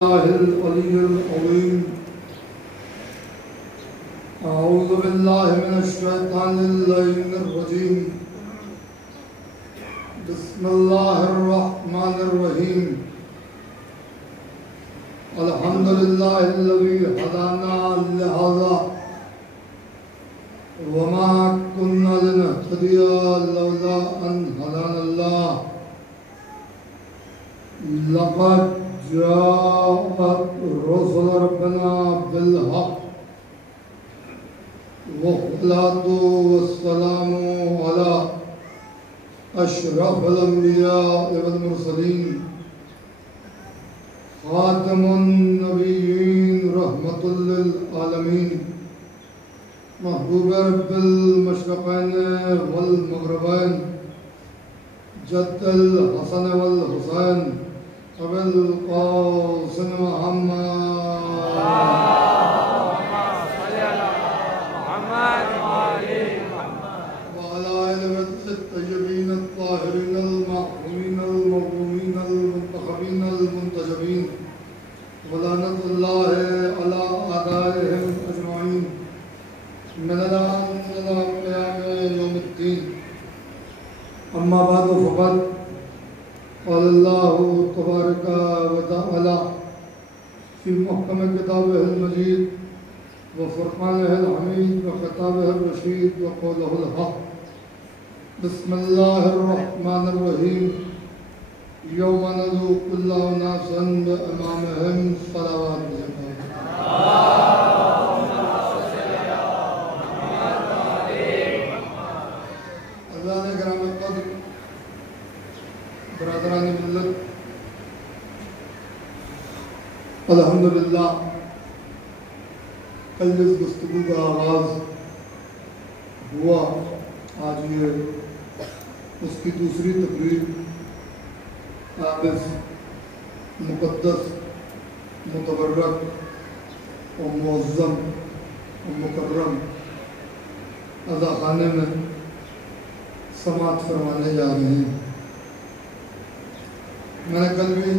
الله العلي العظيم. أعوذ بالله من الشيطان اللعين الرجيم. بسم الله الرحمن الرحيم. الحمد لله الذي هدانا لهذا وما كنا لنهتدي لولا أن هدانا الله. لقد جاءت رسل ربنا بالحق والصلاة والسلام على أشرف الأنبياء والمرسلين خاتم النبيين رحمة للعالمين محبوب رب المشرقين والمغربين جد الحسن والحسين أبي القاسم محمد وعلى آل بيته الطيبين الطاهرين المعصومين المظلومين المنتخبين المنتجبين ولعنة الله على أعدائهم أجمعين من الآن إلى قيام يوم الدين. أما بعد فقد قال الله تبارك وتعالى في محكم كتابه المجيد وفرقانه الحميد وخطابه الرشيد وقوله الحق. بسم الله الرحمن الرحيم. يوم ندعو كل أناس بإمامهم صلوات اللہ نے کرام قدر برادران ملت، الحمدللہ کل اس گفتگو کا آغاز ہوا. آج یہ اس کی دوسری تقریر عابد مقدس متبرک و معظم و مکرم عزا خانے میں سماعت فرمانے جا رہے ہیں. میں نے کل بھی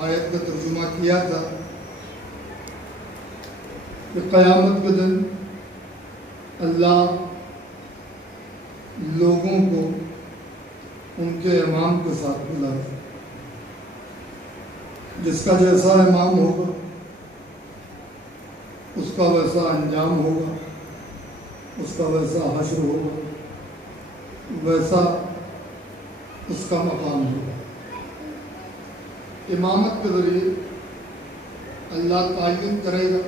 آیت کا ترجمہ کیا تھا کہ قیامت کے دن اللہ لوگوں کو ان کے امام کے ساتھ بلائے. جس کا جیسا امام ہوگا اس کا ویسا انجام ہوگا، اس کا ویسا حشر ہوگا، ویسا اس کا مقام ہوگا. امامت کے ذریعے اللہ تعین کرے گا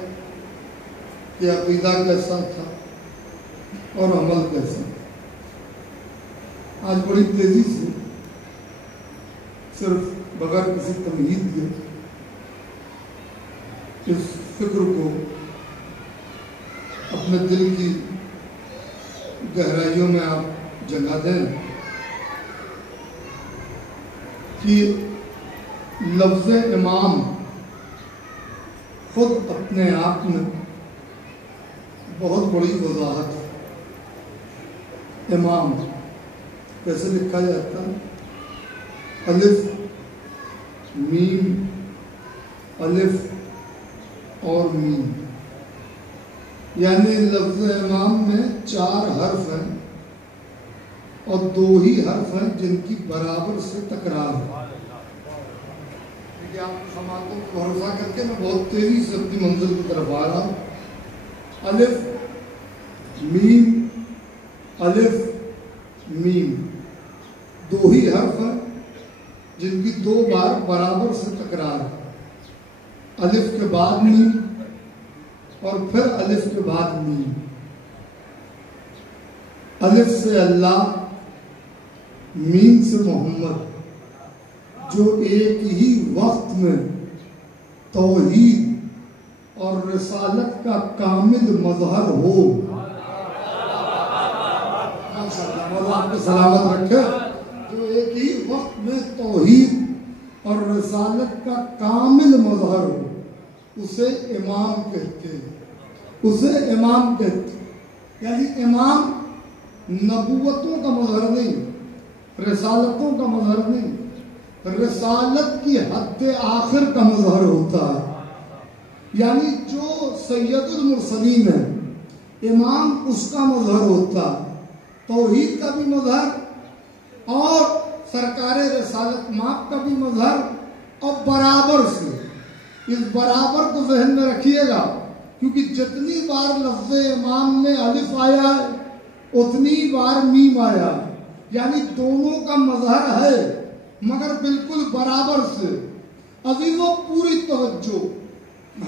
کہ عقیدہ کیسا تھا اور عمل کیسا. آج بڑی تیزی سے صرف بغیر کسی تمہید کے اس فکر کو اپنے دل کی گہرائیوں میں آپ جگہ دیں کہ لفظ امام خود اپنے آپ میں بہت بڑی وضاحت ہے. امام کیسے لکھا جاتا ہے؟ الف میم، الف اور میم، یعنی لفظ امام میں 4 حرف ہیں اور 2 ہی حرف ہیں جن کی برابر سے تکرار ہے. آپ سماعتوں کو بھروسہ کر کے میں بہت تیزی سے اپنی منزل کی طرف آ رہا ہوں. الف میم، الف میم، 2 ہی حرف ہیں جن کی 2 بار برابر سے تکرار ہے. الف کے بعد میم اور پھر الف کے بعد میم. الف سے اللہ، میم سے محمد، جو ایک ہی وقت میں توحید اور رسالت کا کامل مظہر ہو. مولا آپ کو سلامت رکھے. جو ایک ہی وقت میں توحید اور رسالت کا کامل مظہر ہو اسے امام کہتے ہیں. اسے امام کہتے ہیں. یعنی امام نبوتوں کا مظہر نہیں، رسالتوں کا مظہر نہیں، رسالت کی حد آخر کا مظہر ہوتا ہے. یعنی جو سید المرسلین ہے امام اس کا مظہر ہوتا ہے، توحید کا بھی مظہر اور سرکار رسالت مآب کا بھی مظہر، اور برابر سے. اس برابر کو ذہن میں رکھیے گا کیونکہ جتنی بار لفظ امام میں الف آیا ہے اتنی بار میم آیا، یعنی دونوں کا مظہر ہے مگر بالکل برابر سے. عزیزوں پوری توجہ،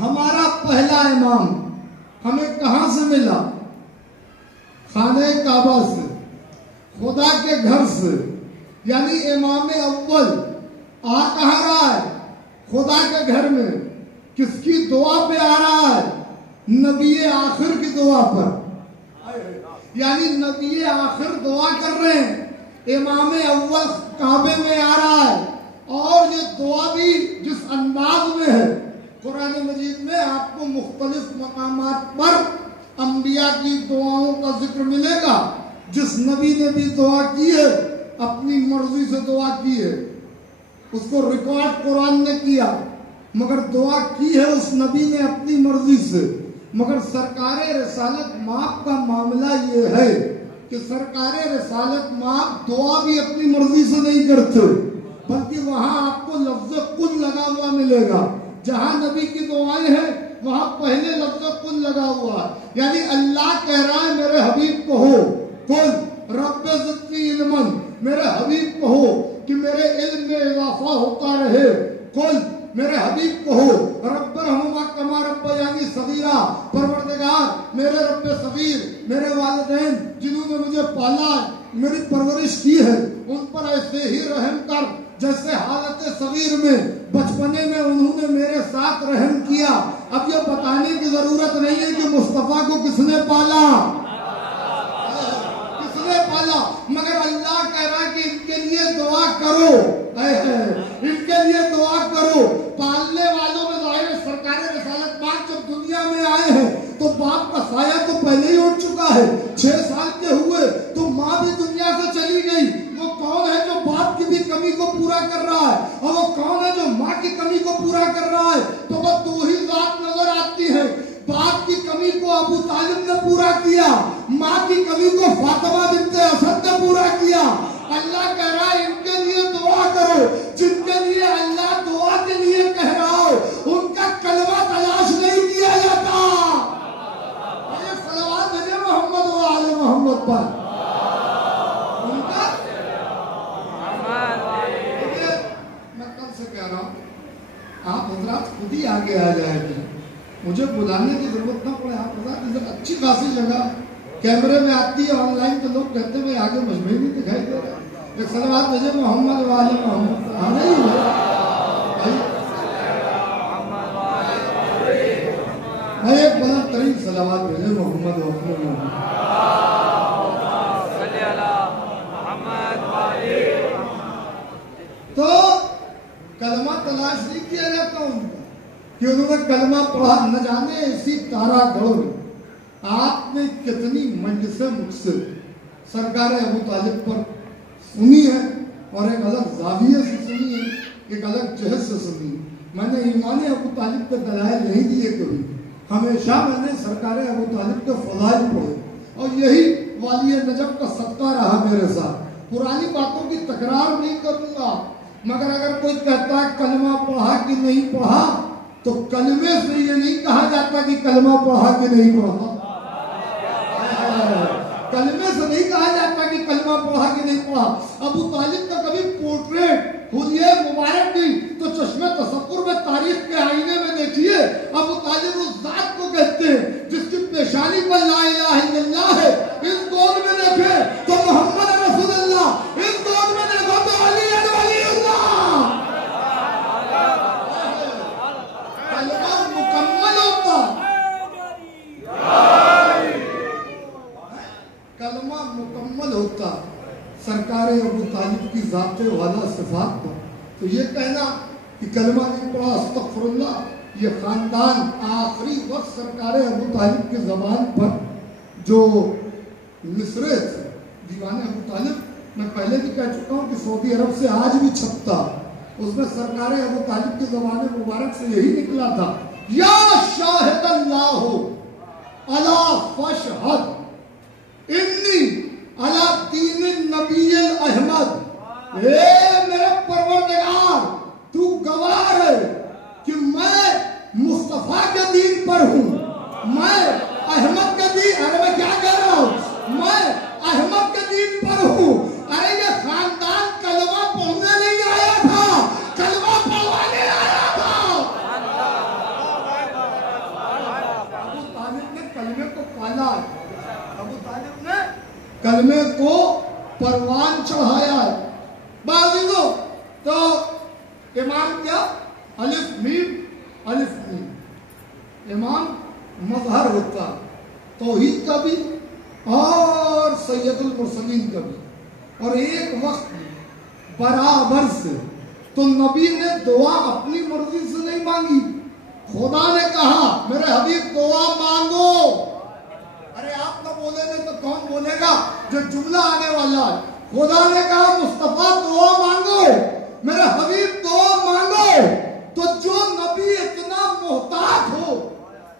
ہمارا پہلا امام ہمیں کہاں سے ملا؟ خانہ کعبہ سے، خدا کے گھر سے. یعنی امام اول آ کہاں رہا ہے؟ خدا کے گھر میں. کس کی دعا پہ آ رہا ہے؟ نبی آخر کی دعا پر. یعنی نبی آخر دعا کر رہے ہیں، امام اول کعبے میں آ رہا ہے، اور یہ دعا بھی جس انداز میں ہے. قرآن مجید میں آپ کو مختلف مقامات پر انبیاء کی دعاؤں کا ذکر ملے گا. جس نبی نے بھی دعا کی ہے اپنی مرضی سے دعا کی ہے، اس کو ریکارڈ قرآن نے کیا، مگر دعا کی ہے اس نبی نے اپنی مرضی سے. مگر سرکار رسالت مآب کا معاملہ یہ ہے کہ سرکار رسالت مآب دعا بھی اپنی مرضی سے نہیں کرتے، بلکہ وہاں آپ کو لفظ قل لگا ہوا ملے گا. جہاں نبی کی دعائیں ہیں وہاں پہلے لفظ قل لگا ہوا ہے. یعنی اللہ کہہ رہا ہے میرے حبیب کہو قل رب زدنی علما، میرے حبیب کہو کہ میرے علم میں اضافہ ہوتا رہے. قل میرے حبیب کہو رب ارحمہما کما ربیانی صغیرا، پروردگار میرے رب صغیر، میرے والدین جنہوں نے مجھے پالا میری پرورش کی ہے ان پر ایسے ہی رحم کر جیسے حالت صغیر میں بچپنے میں انہوں نے میرے ساتھ رحم کیا. اب یہ بتانے کی ضرورت نہیں ہے کہ مصطفیٰ کو کس نے پالا، کس نے پالا، مگر اللہ کہہ رہا ہے کہ ان کے لیے دعا کرو، ان کے لیے دعا کرو. پالنے والوں میں ظاہر سرکار رسالت مآب جب دنیا میں آئے ہیں تو باپ کا سایہ تو پہلے ہی اٹھ چکا ہے. 6 سال کے ہوئے تو ماں بھی دنیا سے چلی گئی. وہ کون ہے جو باپ کی بھی کمی کو پورا کر رہا ہے، اور وہ کون ہے جو ماں کی کمی کو پورا کر رہا ہے؟ تو وہ دو ہی ذات نظر آتی ہے. باپ کی کمی کو ابو طالب نے پورا کیا، ماں کی کمی کو فاطمہ بنت اسد نے پورا کیا. اللہ کہہ رہا ہے ان کے لیے دعا کرو. جن کے لیے اللہ دعا کے لیے کہہ رہا ہو ان کا کلمہ تلاش نہیں کیا جاتا. صلوات بھیجے محمد و آل محمد پر. ان کا میں کل سے کہہ رہا ہوں آپ حضرات خود ہی آگے آ جائیں گے، مجھے بلانے کی ضرورت نہ پڑے. آپ حضرات ادھر اچھی خاصی جگہ کیمرے میں آتی ہے، آن لائن تو لوگ کہتے ہیں آگے مجمع نہیں دکھائی دے رہا. ایک صلوات بھیجے محمد و آل محمد. ہاں نہیں ہے ایک بلند ترین صلوات بھیجے محمد و آل محمد. تو کلمہ تلاش نہیں کیا جاتا ان کا کہ انہوں نے کلمہ پڑھا. نہ جانے اسی تارا گڑھ میں آپ نے کتنی مجلسیں مجھ سے سرکار ابو طالب پر سنی ہے، اور ایک الگ زاویے سے سنی ہے، ایک الگ جہت سے سنی ہے. میں نے ایمان ابو طالب کے دلائل نہیں دیے کبھی، ہمیشہ میں نے سرکار ابو طالب کے فضائل پڑھے، اور یہی والی نجف کا صدقہ رہا میرے ساتھ. پرانی باتوں کی تکرار نہیں کروں گا، مگر اگر کوئی کہتا ہے کلمہ پڑھا کہ نہیں پڑھا تو کلمے سے یہ نہیں کہا جاتا کہ کلمہ پڑھا کہ نہیں پڑھا. کلمے سے نہیں کہا جاتا کہ کلمہ پڑھا کہ نہیں پڑھا. ابو طالب کا کبھی پورٹریٹ حلیہ مبارک کی تو چشمے تصور میں تاریخ کے آئینے میں دیکھیے. ابو طالب اس ذات کو کہتے ہیں جس کی پیشانی پر لا الہ الا اللہ ہے. اس گود میں دیکھے تو محمد رسول اللہ، اس گود میں دیکھو تو علی ولی اللہ. کلمہ مکمل ہوتا، کلمہ مکمل ہوتا سرکار ابو طالب کی ذات والا صفات پر. تو یہ کہنا کہ کلمہ نہیں پڑھا استغفر اللہ، یہ خاندان آخری وقت سرکار ابو طالب کی زبان پر جو مصرے تھے دیوان ابو طالب، میں پہلے بھی کہہ چکا ہوں کہ سعودی عرب سے آج بھی چھپتا اس میں سرکار ابو طالب کے زبان مبارک سے یہی نکلا تھا، یا شاہد اللہ علی فاشہد انی علی دین النبی الاحمد۔ اے میرے پروردگار، تو گواہ ہے کہ میں مصطفیٰ کے دین پر ہوں، میں احمد کے دین، ارے میں کیا کہہ رہا ہوں، میں احمد کے دین پر ہوں۔ ارے یہ خاندان کلمہ پڑھنے نہیں آیا تھا، کلمہ پڑھوانے آیا تھا۔ ابو طالب نے کلمے کو پالا ہے، ابو طالب نے کلمے کو پروان چڑھایا ہے۔ بعضیوں تو امام کیا، الف میم الف میم، امام مظہر ہوتا ہے توحید کا بھی اور سید المرسلین کا بھی، اور ایک وقت برابر سے۔ تو نبی نے دعا اپنی مرضی سے نہیں مانگی، خدا نے کہا میرے حبیب دعا مانگو۔ ارے آپ نہ بولے گے تو کون بولے گا جو جملہ آنے والا ہے؟ خدا نے کہا مصطفیٰ دعا مانگو، میرے حبیب دعا مانگو۔ تو جو نبی اتنا محتاط ہو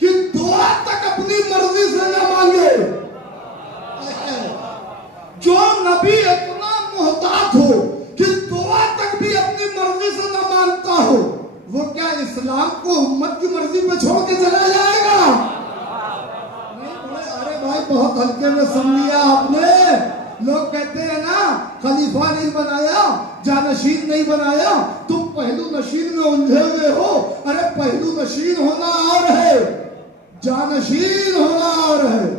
کہ دعا تک اپنی مرضی سے نہ مانگے، جو نبی اتنا محتاط ہو کہ دعا تک بھی اپنی مرضی سے نہ مانگتا ہو، وہ کیا اسلام کو امت کی مرضی پہ چھوڑ کے چلا جائے گا؟ ارے بھائی بہت ہلکے میں سن لیا آپ نے۔ لوگ کہتے ہیں نا خلیفہ نہیں بنایا، جانشین نہیں بنایا، تم پہلو نشین میں الجھے ہوئے ہو۔ ارے پہلو نشین ہونا اور ہے، جانشین ہونا اور ہے۔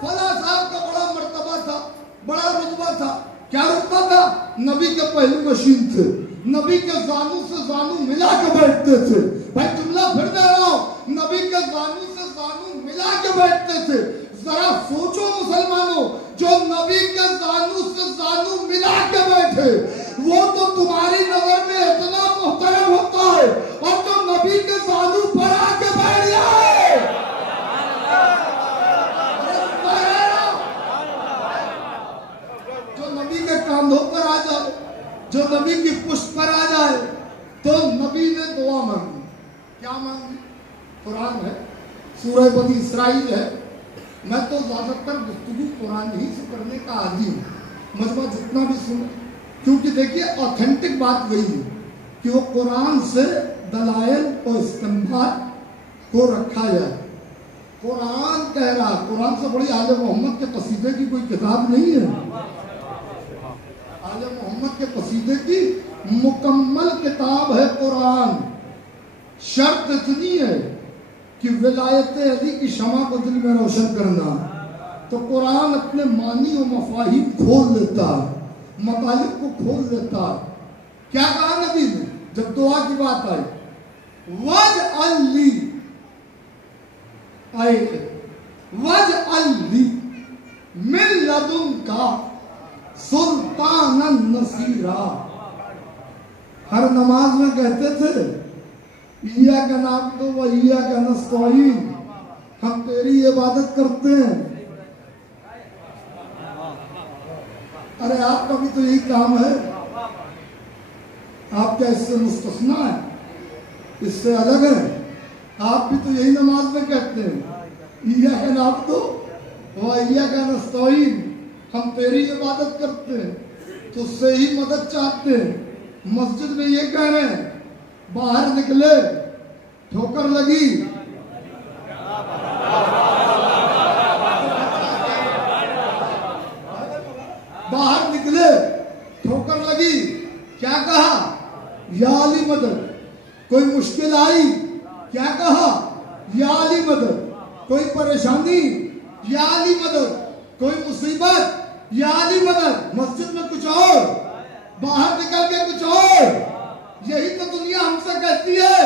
فلاں صاحب کا بڑا مرتبہ تھا، بڑا رتبہ تھا۔ کیا رتبہ تھا؟ نبی کے پہلو نشین تھے، نبی کے زانو سے زانو ملا کے بیٹھتے تھے۔ بھائی جملہ پھر دے رہا ہوں، نبی کے زانو سے زانو ملا کے بیٹھتے تھے۔ ذرا سوچو مسلمانوں، جو نبی کے زانو سے زانو ملا کے بیٹھے وہ تو تمہاری نظر میں اتنا محترم ہوتا ہے، اور جو نبی کے زانو پر آ کے بیٹھ جائے، جو نبی کے کاندھوں پر آ جائے، جو نبی کی پشت پر آ جائے، تو نبی نے دعا مانگی۔ کیا مانگی؟ قرآن ہے، سورہ بنی اسرائیل ہے۔ میں تو زیادہ تر گفتگو قرآن ہی سے کرنے کا عادی ہوں، مجمع جتنا بھی سنو، کیونکہ دیکھیے اوتھینٹک بات وہی ہے کہ وہ قرآن سے دلائل اور استنباط کو رکھا جائے۔ قرآن کہہ رہا، قرآن سے بڑی آل محمد کے قصیدے کی کوئی کتاب نہیں ہے۔ آل محمد کے قصیدے کی مکمل کتاب ہے قرآن۔ شرط اتنی ہے کہ ولایت علی کی شمع کو دل میں روشن کرنا، تو قرآن اپنے معنی و مفاہیم کھول لیتا ہے، مطالب کو کھول لیتا ہے۔ کیا کہا نبی نے جب دعا کی بات آئی؟ وَجْعَلْ لِي، وَجْعَلْ لِي مِن لَدُنْكَ سُلْطَانًا نَصِيرًا۔ ہر نماز میں کہتے تھے ایاک نعبد و ایاک نستعین، ہم تیری عبادت کرتے ہیں۔ ارے آپ کا بھی تو یہی کام ہے، آپ کیا اس سے مستثنا ہے، اس سے الگ ہے؟ آپ بھی تو یہی نماز میں کہتے ہیں ایاک نعبد و ایاک نستعین، ہم تیری عبادت کرتے ہیں، تو اس سے ہی مدد چاہتے ہیں۔ مسجد میں یہ کہہ رہے ہیں، باہر نکلے ٹھوکر لگی، باہر نکلے ٹھوکر لگی، کیا کہا؟ یا علی مدد۔ کوئی مشکل آئی، کیا کہا؟ یا علی مدد۔ کوئی پریشانی، یا علی مدد۔ کوئی مصیبت، یا علی مدد۔ مسجد میں کچھ اور، باہر نکل کے کچھ اور۔ یہی تو دنیا ہم سے کہتی ہے۔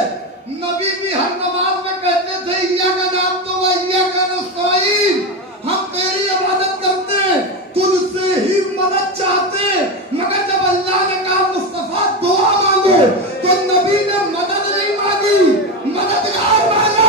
نبی بھی ہر نماز میں کہتے تھے ایاک نعبد و ایاک نستعین، ہم تیری عبادت کرتے ہیں، تجھ سے ہی مدد چاہتے ہیں۔ مگر جب اللہ نے کہا مصطفیٰ دعا مانگو، تو نبی نے مدد نہیں مانگی، مددگار مانگا۔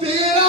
13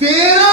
13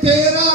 13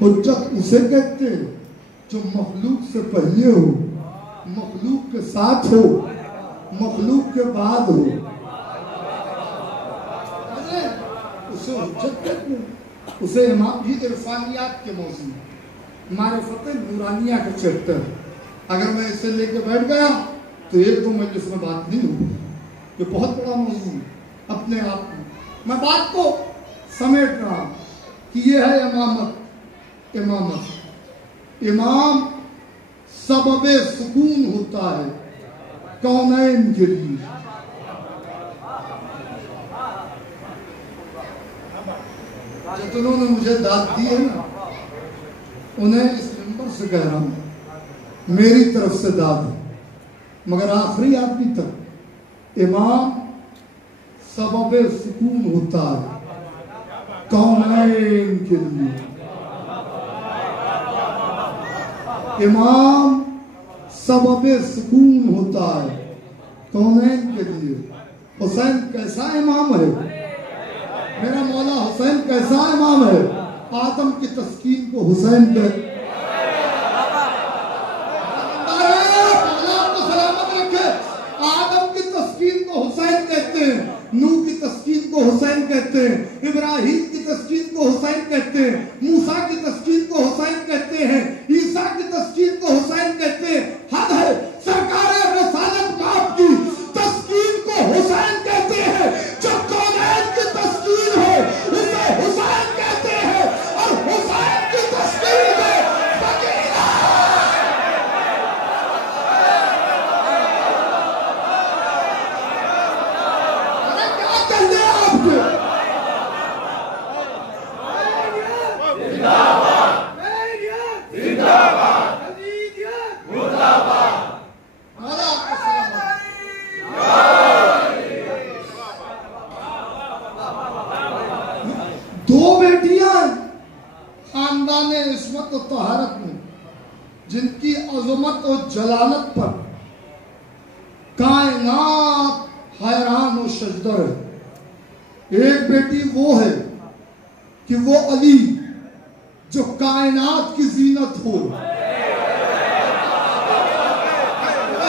حجت اسے کہتے ہیں جو مخلوق سے پہلے ہو، مخلوق کے ساتھ ہو، مخلوق کے بعد ہو، اسے حجت کہتے ہیں. اسے امام یہ عرفانیات کے موضوع، معرفت نورانیہ کا چیپٹر. اگر میں اسے لے کے بیٹھ گیا تو ایک دو مجلس میں بات نہیں ہوگی. یہ بہت بڑا موضوع ہے اپنے آپ میں. میں بات کو سمیٹ رہا ہوں کہ یہ ہے امامت. امام سبب سکون ہوتا ہے کونین کے لیے. جتنوں نے مجھے داد دی ہے نا، انہیں اس نمبر سے کہہ رہا ہوں میری طرف سے داد ہے. مگر آخری آدمی تک امام سبب سکون ہوتا ہے کونین کے لیے. امام سبب سکون ہوتا ہے کونین کے لیے. حسین کیسا امام ہے؟ میرا مولا حسین کیسا امام ہے؟ آدم کی تسکین کو حسین کہتے ہیں. آدم کی تسکین کو حسین کہتے ہیں، نوح کی تسکین کو حسین کہتے ہیں، ابراہیم کی تسکین کو حسین کہتے ہیں، موسیٰ کی تسکین کو حسین کہتے ہیں، عیسیٰ کی تسکین کو حسین کہتے ہیں. حد ہے سرکار رسالت باپ کی تسکین کو حسین کہتے ہیں. جب کونین کی تسکین ہو اسے حسین کہتے ہیں، اور حسین کی تسکین ہے سکینہ. ارے کیا کہتے ہیں آپ کے؟ دو بیٹیاں خاندان عصمت و طہارت میں جن کی عظمت و جلالت پر کائنات حیران و شجدر ہے. ایک بیٹی وہ ہے کہ وہ علی جو کائنات کی زینت ہو.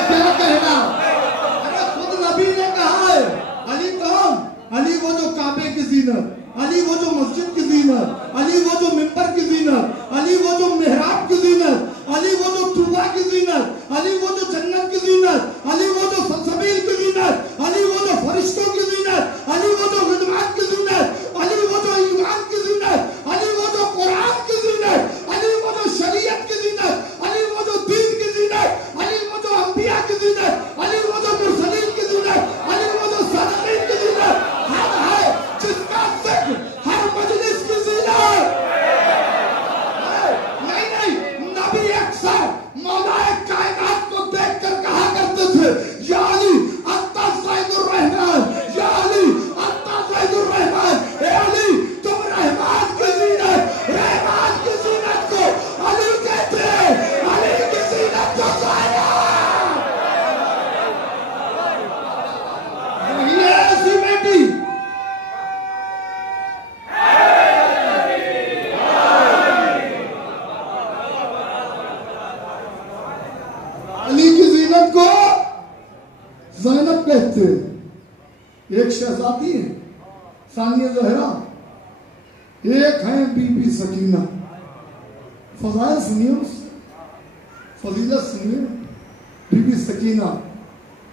کیا کہنا؟ ارے خود نبی نے کہا ہے علی کون؟ علی وہ جو کعبے کی زینت، علی وہ جو مسجد کی زینت، علی وہ جو ممبر کی زینت، علی وہ جو محراب کی زینت، علی وہ جو طوبا کی زینت، علی وہ جو جنت کی زینت، علی وہ جو سلسبیل کی زینت، علی وہ جو فرشتوں کی زینت، علی وہ جو خدمات کی زینت، علی وہ جو ایمان کی زینت، علی وہ جو قرآن کی زینت، علی وہ جو شریعت کی زینت، علی وہ جو دین کی زینت، علی وہ جو انبیاء کی زینت، علی وہ جو مرسلین کی زینت، علی وہ جو صادقین کی زینت. حد ہے جس کا ذکر ہر مجلس کی زینت. نہیں نبی اکثر مولا کائنات کو دیکھ کر کہا کرتے تھے یا علی انت زید الرحمن، یا علی انت زید الرحمن. اے علی تم رحمان کی زینت، رحمان کی زینت کو علی کہتے ہیں، علی کی زینت کو کائنات. وہی ہے ایسی بیٹی. علی کی زینت کو زینب کہتے ہیں. ایک شہزادی ہے ثانیہ زہرا، ایک ہیں بی بی سکینہ. فضائل سنیے، فضیلت سنیے. بی بی سکینہ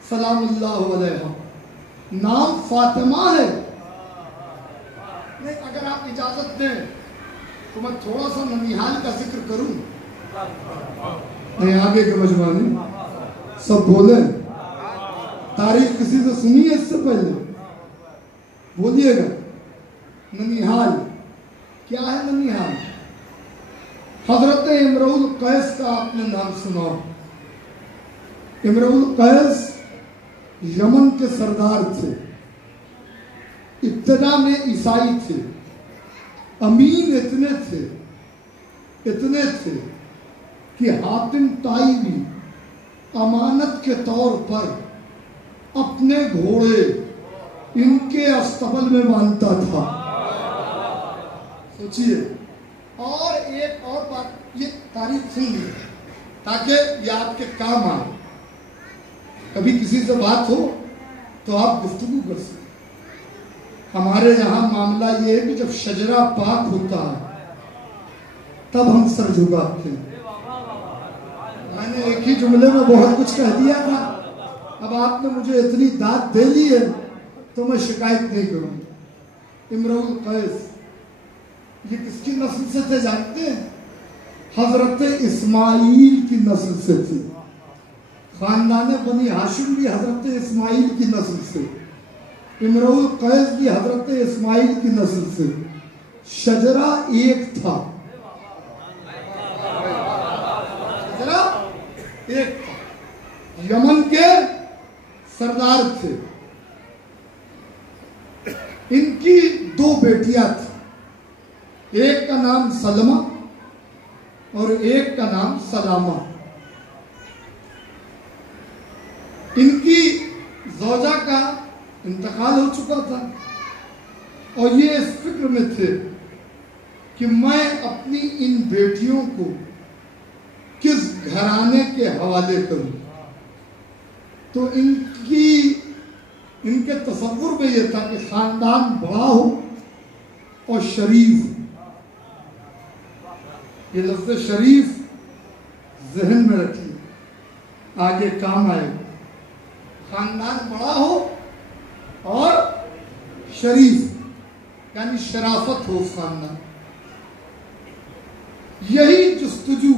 سلام اللہ علیہ، نام فاطمہ ہے. نہیں اگر آپ اجازت دیں تو میں تھوڑا سا ننیحال کا ذکر کروں. نہیں آگے کے مجمع نہیں سب بولیں. تاریخ کسی سے سنی ہے اس سے پہلے؟ بولیے گا. ننیحال کیا ہے؟ ننیحال حضرت امرؤ القیس کا آپ نے نام سنا. امرؤ القیس یمن کے سردار تھے. ابتدا میں عیسائی تھے. امین اتنے تھے کہ حاتم طائی بھی امانت کے طور پر اپنے گھوڑے ان کے استبل میں باندھتا تھا. سوچئے اور ایک اور بات، یہ تاریخ سن لی تاکہ یہ آپ کے کام آئے، کبھی کسی سے بات ہو تو آپ گفتگو کر سکیں۔ ہمارے یہاں معاملہ یہ ہے کہ جب شجرہ پاک ہوتا ہے تب ہم سر جھکاتے ہیں۔ میں نے ایک ہی جملے میں بہت کچھ کہہ دیا تھا، اب آپ نے مجھے اتنی داد دے لی ہے تو میں شکایت نہیں کروں گا۔ امرؤ القیس یہ کس کی نسل سے تھے جانتے ہیں؟ حضرت اسماعیل کی نسل سے تھے۔ خاندان بنی ہاشم بھی حضرت اسماعیل کی نسل سے، امرؤ القیس بھی حضرت اسماعیل کی نسل سے۔ شجرہ ایک تھا، شجرہ ایک تھا، یمن کے سردار تھے، ان کی دو بیٹیاں تھیں، ایک کا نام سلمہ اور ایک کا نام سلامہ۔ ان کی زوجہ کا انتقال ہو چکا تھا اور یہ اس فکر میں تھے کہ میں اپنی ان بیٹیوں کو کس گھرانے کے حوالے کروں۔ تو ان کے تصور میں یہ تھا کہ خاندان بڑا ہو اور شریف، یہ لفظ شریف ذہن میں رکھیے، آگے کام آئے گا۔ خاندان بڑا ہو اور شریف یعنی شرافت ہو خاندان۔ یہی جستجو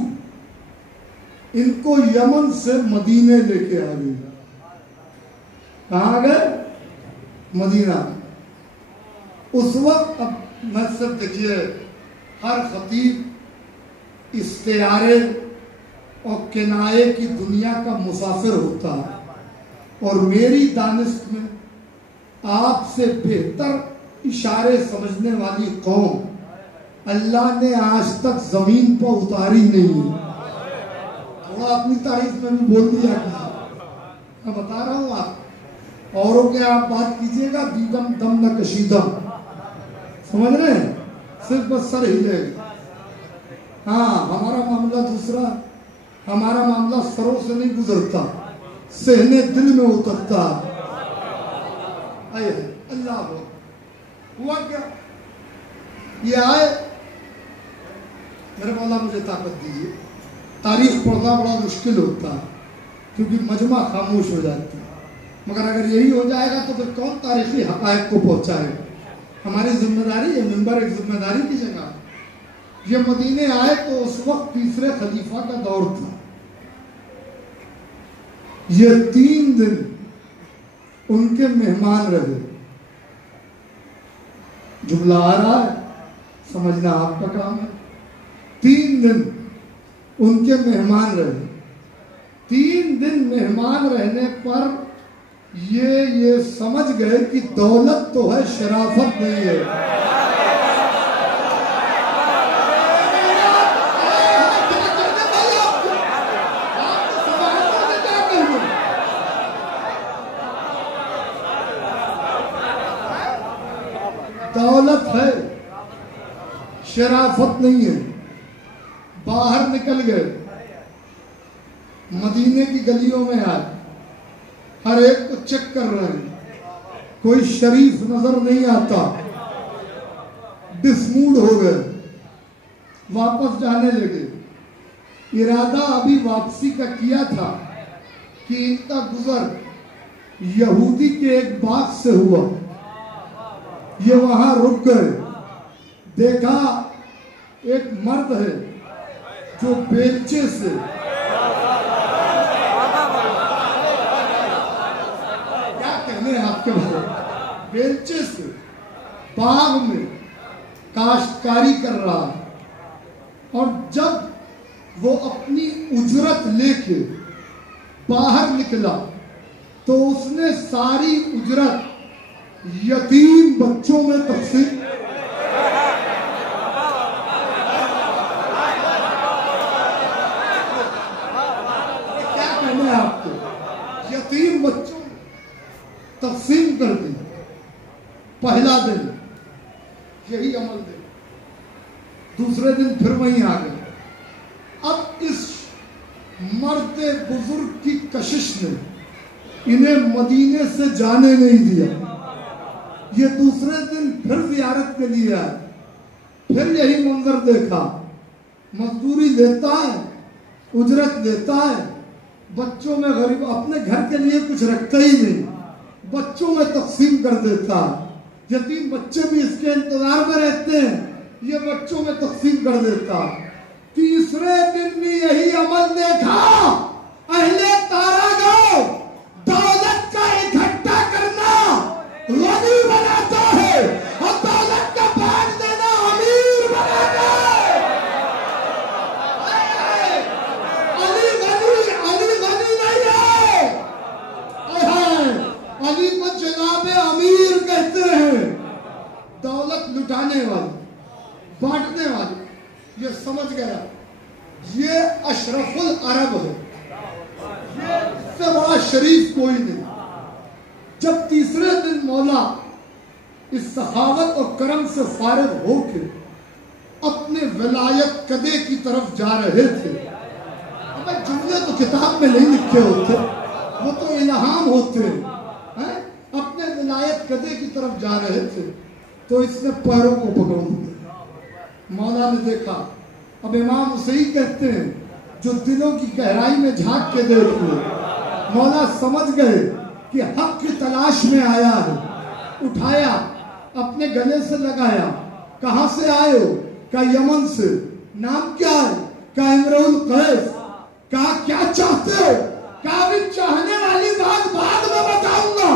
ان کو یمن سے مدینے لے کے آ گئی۔ کہاں گئے؟ مدینہ۔ اس وقت اب میں صرف دیکھیے، ہر خطیب استعارے اور کنایے کی دنیا کا مسافر ہوتا ہے، اور میری دانست میں آپ سے بہتر اشارے سمجھنے والی قوم اللہ نے آج تک زمین پر اتاری نہیں ہے۔ تھوڑا اپنی تعریف میں بھی بول دیا میں بتا رہا ہوں، آپ اوروں کے آپ بات کیجئے گا، دیدم دم نہ کشیدم، سمجھ رہے ہیں؟ صرف بس سر ہلے گا۔ ہاں ہمارا معاملہ دوسرا، ہمارا معاملہ سروں سے نہیں گزرتا، سہنے دل میں اترتا۔ آئے اللہ ہوا کیا؟ یہ آئے، میرے مولا مجھے طاقت دیجیے، تاریخ پڑھنا بڑا مشکل ہوتا ہے کیونکہ مجمع خاموش ہو جاتی ہے، مگر اگر یہی ہو جائے گا تو پھر کون تاریخی حقائق کو پہنچائے گا؟ ہماری ذمہ داری ہے، ممبر ایک ذمہ داری کی جگہ۔ یہ مدینے آئے تو اس وقت تیسرے خلیفہ کا دور تھا۔ یہ 3 دن ان کے مہمان رہے۔ جملہ آ رہا ہے، سمجھنا آپ کا کام ہے۔ 3 دن ان کے مہمان رہے۔ 3 دن مہمان رہنے پر یہ سمجھ گئے کہ دولت تو ہے، شرافت نہیں ہے۔ دولت ہے، شرافت نہیں ہے۔ باہر نکل گئے، مدینے کی گلیوں میں آئے، ہر ایک کو چیک کر رہے ہیں، کوئی شریف نظر نہیں آتا، ڈسموڈ ہو گئے، واپس جانے لگے۔ ارادہ ابھی واپسی کا کیا تھا کہ ان کا گزر یہودی کے ایک باغ سے ہوا، یہ وہاں رک گئے۔ دیکھا ایک مرد ہے جو بیلچے سے کیا کہنے ہیں آپ کے بارے، بیلچے سے باغ میں کاشتکاری کر رہا، اور جب وہ اپنی اجرت لے کے باہر نکلا تو اس نے ساری اجرت یتیم بچوں میں تقسیم۔ کیا کہنا ہے آپ کو؟ یتیم بچوں میں تقسیم کر دی۔ پہلا دن یہی عمل دے، دوسرے دن پھر وہیں آ گئے. اب اس مرد بزرگ کی کشش نے انہیں مدینے سے جانے نہیں دیا. یہ دوسرے دن پھر زیارت کے لیے آئے, پھر یہی منظر دیکھا. مزدوری لیتا ہے, اجرت لیتا ہے, بچوں میں غریب اپنے گھر کے لیے کچھ رکھتا ہی نہیں, بچوں میں تقسیم کر دیتا ہے. یتیم بچے بھی اس کے انتظار میں رہتے ہیں, یہ بچوں میں تقسیم کر دیتا. تیسرے دن بھی یہی عمل دیکھا. اہل تارا گاؤں دولت کا اکٹھا کرنا غنی بناتا ہے اور دولت کا بانٹ دینا امیر بناتا ہے. علی غنی نہیں ہے. علی کو جناب امیر کہتے ہیں. دولت لٹانے والی, بانٹنے والی. یہ سمجھ گیا یہ اشرف العرب ہے, یہ اس سے بڑا شریف کوئی نہیں. جب تیسرے دن مولا اس سخاوت اور کرم سے فارغ ہو کے اپنے ولایت قدے کی طرف جا رہے تھے. اب جملے تو کتاب میں نہیں لکھے ہوتے, وہ تو الہام ہوتے ہیں. اپنے ولایت قدے کی طرف جا رہے تھے تو اس نے پیروں کو پکڑ لیا. مولا نے دیکھا. اب امام اسے ہی کہتے ہیں جو دلوں کی گہرائی میں جھانک کے دیکھ لے. مولا سمجھ گئے کہ حق کی تلاش میں آیا ہے. اٹھایا, اپنے گلے سے لگایا. کہاں سے آئے ہو؟ کہا یمن سے. نام کیا ہے؟ کہا امرؤ القیس. کہا کیا چاہتے ہو؟ کہا ابھی چاہنے والی بات بعد میں بتاؤں گا.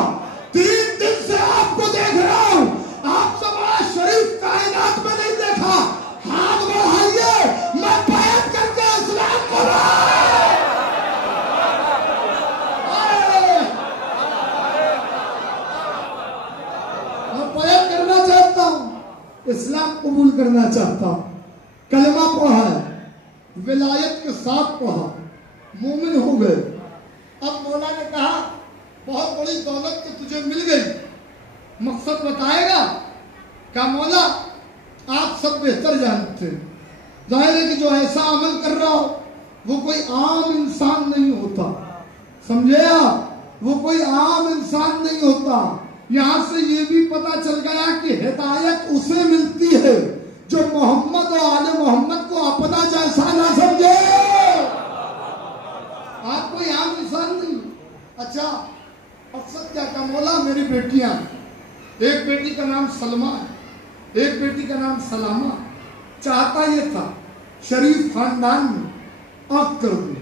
3 دن سے آپ کو دیکھ رہا ہوں, آپ سے بڑا شریف کائنات میں نہیں دیکھا. ہاتھ بڑھائیے, میں بیعت کر کے اسلام کو اسلام قبول کرنا چاہتا ہوں. کلمہ پڑھا ہے, ولایت کے ساتھ پڑھا, مومن ہو گئے. اب مولا نے کہا بہت بڑی دولت تو تجھے مل گئی, مقصد بتائے گا؟ کہا مولا آپ سب بہتر جانتے ہیں. ظاہر ہے کہ جو ایسا عمل کر رہا ہو وہ کوئی عام انسان نہیں ہوتا. سمجھے آپ, وہ کوئی عام انسان نہیں ہوتا. یہاں سے یہ بھی پتا چل گیا کہ ہدایت اسے ملتی ہے جو محمد اور آل محمد کو اپنا جیسا نہ سمجھے. آپ کوئی عام انسان نہیں. اچھا مقصد کیا کہا؟ مولا میری بیٹیاں, ایک بیٹی کا نام سلمہ ہے, ایک بیٹی کا نام سلامہ. چاہتا یہ تھا شریف خاندان میں عقد کر دوں.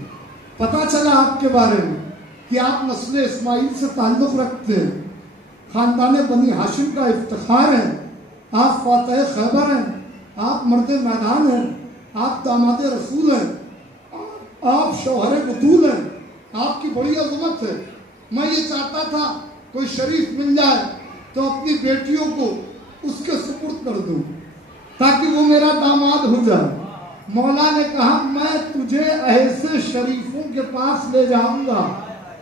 پتا چلا آپ کے بارے میں کہ آپ نسل اسماعیل سے تعلق رکھتے ہیں, خاندان بنی ہاشم کا افتخار ہے, آپ فاتح خیبر ہیں, آپ مرد میدان ہیں, آپ داماد رسول ہیں, آپ شوہر بطول ہیں, آپ کی بڑی عظمت ہے. میں یہ چاہتا تھا کوئی شریف مل جائے تو اپنی بیٹیوں کو اس کے سپرد کر دوں تاکہ وہ میرا داماد ہو جائے. مولا نے کہا میں تجھے ایسے شریفوں کے پاس لے جاؤں گا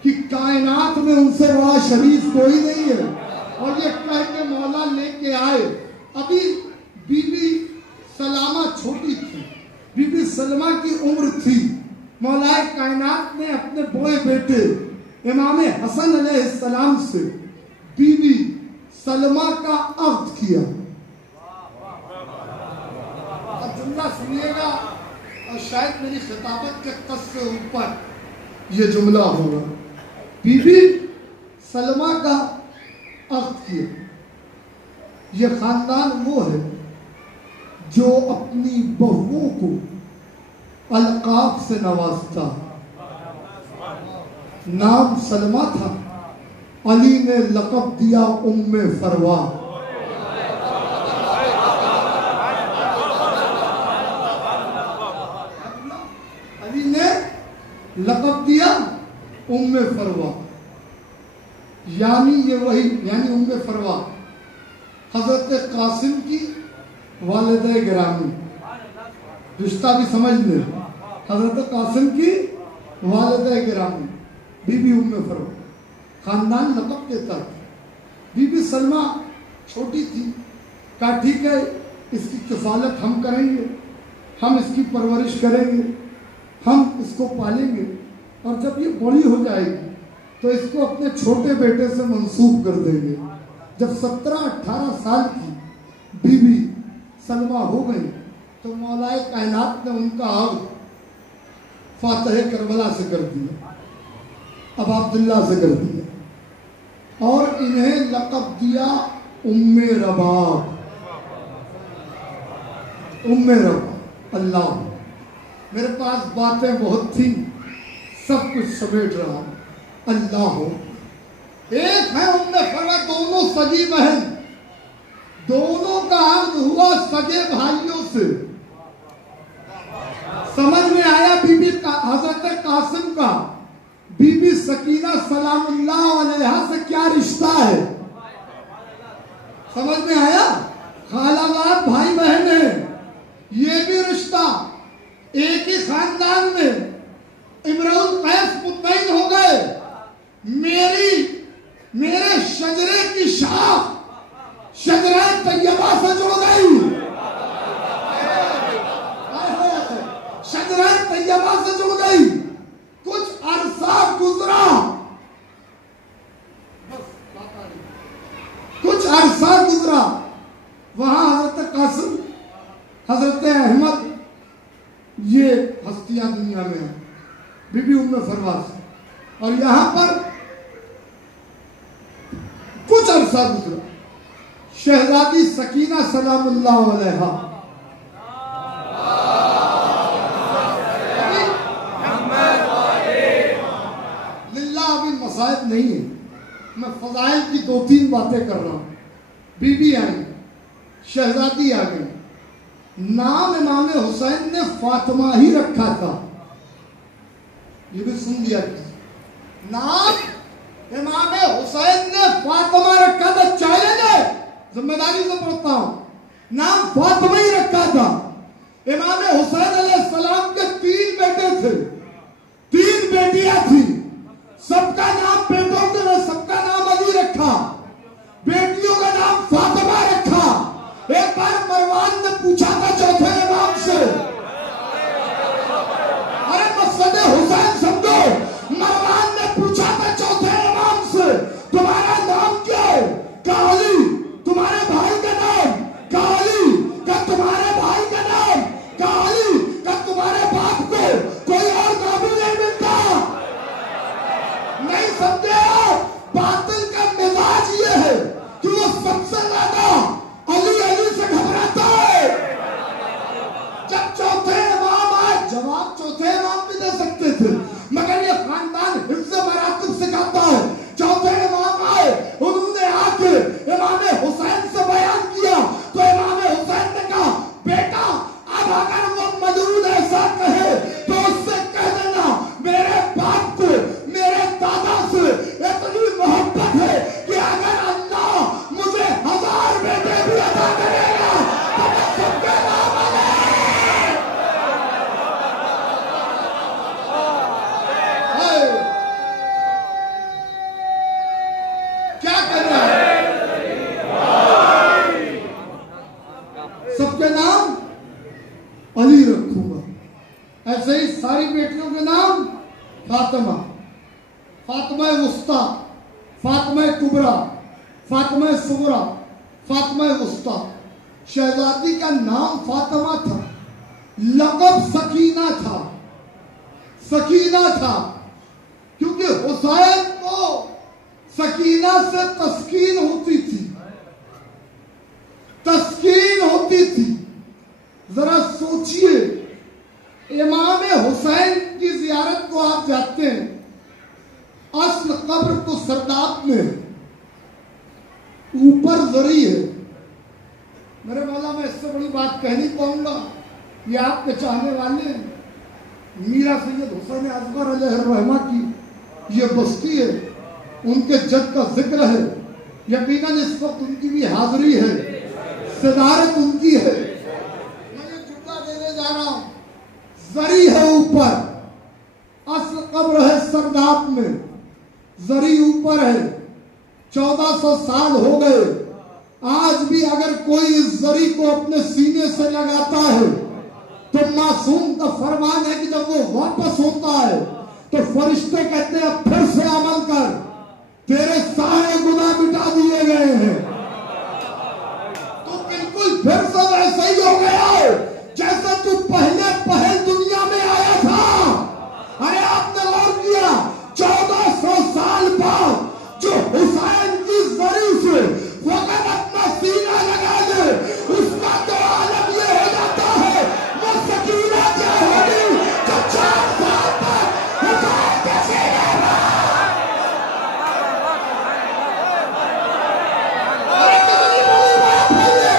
کہ کائنات میں ان سے بڑا شریف کوئی نہیں ہے. اور یہ کہہ کے مولا لے کے آئے. ابھی بی بی سلامہ چھوٹی تھی, بی بی سلمہ کی عمر تھی. مولا کائنات نے اپنے بڑے بیٹے امام حسن علیہ السلام سے بی بی سلمہ کا عقد کیا. اب جملہ سنیے گا اور شاید میری خطابت کے قص سے اوپر یہ جملہ ہوگا. بی بی سلمہ کا عقد کیا. یہ خاندان وہ ہے جو اپنی بہوؤں کو القاب سے نوازتا. نام سلمہ تھا, علی نے لقب دیا ام فروا. علی نے لقب دیا ام فروا, یعنی یہ وہی, یعنی ام فروا حضرت قاسم کی والدہ گرامی. رشتہ بھی سمجھ لیں, حضرت قاسم کی والدہ گرامی بی بی ام فروا. خاندان لقب دیتا تھا. بی بی سلمہ چھوٹی تھی. کہا ٹھیک ہے اس کی کفالت ہم کریں گے. ہم اس کی پرورش کریں گے، ہم اس کو پالیں گے، اور جب یہ بڑی ہو جائے گی تو اس کو اپنے چھوٹے بیٹے سے منسوب کر دیں گے۔ جب 17-18 سال کی بی بی سلمہ ہو گئی تو مولا کائنات نے ان کا عہد فاتح کربلا سے کر دیا، اب عبداللہ سے کر دیا، اور انہیں لقب دیا ام رباب۔ ام رباب، اللہ میرے پاس باتیں بہت تھیں، سب کچھ سمیٹ رہا ہوں۔ اللہ ہو، ایک ہے ام فروا، دونوں سگی بہن، دونوں کا عقد ہوا سگے بھائیوں سے۔ سمجھ میں آیا بی بی حضرت قاسم کا بی بی سکینہ سلام اللہ علیہ سے کیا رشتہ ہے؟ سمجھ میں آیا؟ خالہ بھائی بہن ہیں، یہ بھی رشتہ ایک ہی خاندان میں۔ امرؤ القیس مطمئن ہو گئے، میرے شجرے کی شاخ شجرہ طیبہ سے جڑ گئی، شجرہ طیبہ سے جڑ گئی۔ کچھ عرصہ گزرا، وہاں حضرت قاسم، حضرت احمد، یہ ہستیاں دنیا میں ہیں، بی بی ام فروا سے، اور یہاں پر کچھ عرصہ گزرا، شہزادی سکینہ سلام اللہ علیہ مسائب نہیں ہے، میں فضائل کی 2-3 باتیں کر رہا ہوں۔ بی بی آئی، شہزادی آ گئی، نام امام حسین نے فاطمہ ہی رکھا تھا، یہ بھی سن لیا، نام امام حسین نے فاطمہ رکھا تھا، چیلنج ہے، ذمہ داری سے پڑھتا ہوں، نام فاطمہ ہی رکھا تھا۔ امام حسین علیہ السلام کے 3 بیٹے تھے، 3 بیٹیاں تھیں، سب کا نام بیٹوں کے میں سب کا نام علی رکھا، بیٹیوں کا نام فاطمہ رکھا۔ ایک بار مروان نے پوچھا تھا چوتھے امام سے، ارے مقصد حسین سمجھو، مروان نے پوچھا تھا چوتھے امام سے تمہارا نام کیا ہے؟ کہا علی۔ تمہارے بھائی کا نام؟ کہا علی۔ کہا تمہارے بھائی کا نام؟ کہا علی۔ کہا تمہارے باپ کو کوئی اور نام ہی نہیں ملتا؟ نہیں سمجھے آپ؟ باطل کا مزاج یہ ہے کہ وہ سب سے زیادہ علی علی سے گھبراتا ہے۔ جب چوتھے امام آئے، جواب چوتھے امام بھی دے سکتے تھے، مگر یہ خاندان حفظ مراتب سکھاتا ہے۔ چوتھے امام آئے، انہوں نے آ کے امام حسین سے بیان کیا تو امام حسین نے کہا بیٹا اب اگر وہ مجنون ایسا کہے تو اس سے کہہ دینا میرے باپ کو میرے دادا سے اتنی محبت ہے کہ اگر اللہ مجھے 1000 بیٹے بھی عطا کرے گا تو میں سب کے نام کیا کر رہا ہے؟ سب کے نام علی رکھوں گا۔ ایسے ہی ساری بیٹیوں کے نام فاطمہ، فاطمہ وسطیٰ، فاطمہ کبریٰ، فاطمہ صغریٰ، فاطمہ وسطیٰ۔ شہزادی کا نام فاطمہ تھا، لقب سکینہ تھا، سکینہ تھا، کیونکہ حسین کو سکینہ سے تسکین ہوتی تھی، تسکین ہوتی تھی۔ ذرا سوچئے، امام حسین کی زیارت کو آپ جاتے ہیں، اصل قبر تو سرداب میں ہے، اوپر زری ہے۔ میرے مولا میں اس سے بڑی بات کہہ نہیں پاؤں گا، یہ آپ کے چاہنے والے ہیں، میرا سید حسین اصغر علیہ الرحمہ کی یہ بستی ہے، ان کے جد کا ذکر ہے، یقیناً اس وقت ان کی بھی حاضری ہے، صدارت ان کی ہے۔ میں یہ جملہ دینے جا رہا ہوں، زری ہے اوپر، اصل قبر ہے سرداب میں، زری اوپر ہے، 1400 سال ہو گئے، آج بھی اگر کوئی اس زری کو اپنے سینے سے لگاتا ہے تو معصوم کا فرمان ہے کہ جب وہ واپس ہوتا ہے تو فرشتے کہتے ہیں پھر سے عمل کر، تیرے سارے گناہ مٹا دیے گئے ہیں۔ تو بالکل پھر سے ویسا ہی ہو گیا ہے جیسا تو پہل دنیا میں آیا تھا۔ ارے آپ نے غور کیا 1400 سال بعد جو حسین کی زری سے فقط اپنا سینہ لگا دے، اس کا تو عالم یہ ہو جاتا ہے وہ سکینہ کیا ہوگی جو 4 سال تک حسین کے سینے میں۔ ارے کتنی بڑی بات ہے یہ۔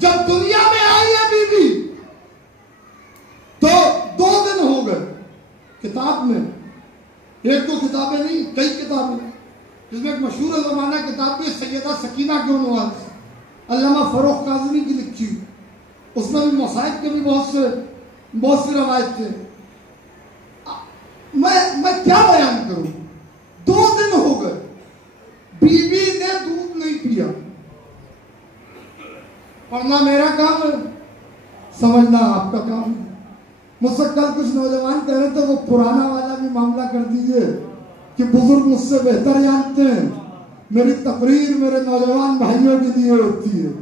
جب دنیا میں آئی ہے بی بی تو 2 دن ہو گئے کتاب میں، 1-2 کتابیں نہیں، کئی کتابیں، جس میں ایک مشہور زمانہ کتاب بھی سیدہ سکینہ کے عنوان سے علامہ فروخ کاظمی کی لکھی، اس میں بھی مصائب کے بھی بہت سے روایت تھے۔ میں کیا بیان کروں، 2 دن ہو گئے بی بی نے دودھ نہیں پیا۔ پڑھنا میرا کام ہے، سمجھنا آپ کا کام ہے۔ مجھ سے کل کچھ نوجوان کہہ رہے تھے وہ پرانا والا بھی معاملہ کر دیجئے کہ بزرگ مجھ سے بہتر جانتے ہیں، میری تقریر میرے نوجوان بھائیوں کے لیے ہوتی ہے،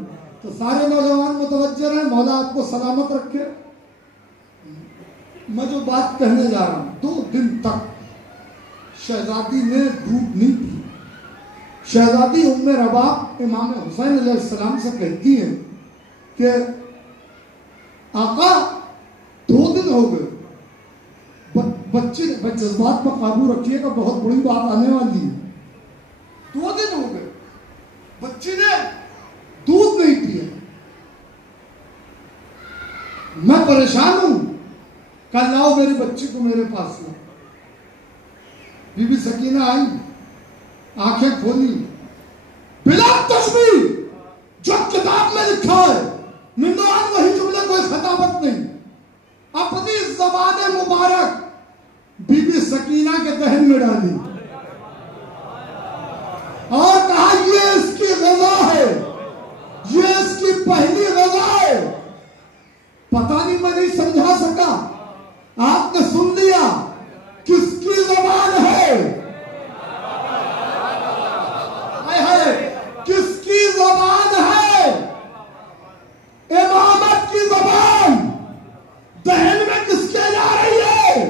تو سارے نوجوان متوجہ رہیں، مولا آپ کو سلامت رکھے۔ میں جو بات کہنے جا رہا ہوں، 2 دن تک شہزادی نے دودھ نہیں پی۔ شہزادی ام رباب امام حسین علیہ السلام سے کہتی ہیں کہ آقا 2 دن ہو گئے، بچے جذبات پر قابو رکھیے گا، بہت بڑی بات آنے والی ہے۔ 2 دن ہو گئے بچے نے دودھ نہیں پیا، میں پریشان ہوں، کل لاؤ میرے بچے کو میرے پاس لاؤ۔ بی بی سکینہ آئی، آنکھیں کھولی، بلا تشبیہ جو کتاب میں لکھا ہے منوان وہی جملے کوئی خطابت نہیں، اپنی زبان مبارک بی بی سکینہ کے دہن میں ڈالی اور کہا یہ اس کی غذا ہے، یہ اس کی پہلی غذا ہے۔ پتہ نہیں میں نہیں سمجھا سکا، آپ نے سن لیا، کس کی زبان ہے؟ کس کی زبان ہے؟ امامت کی زبان دہن میں کس کے جا رہی ہے؟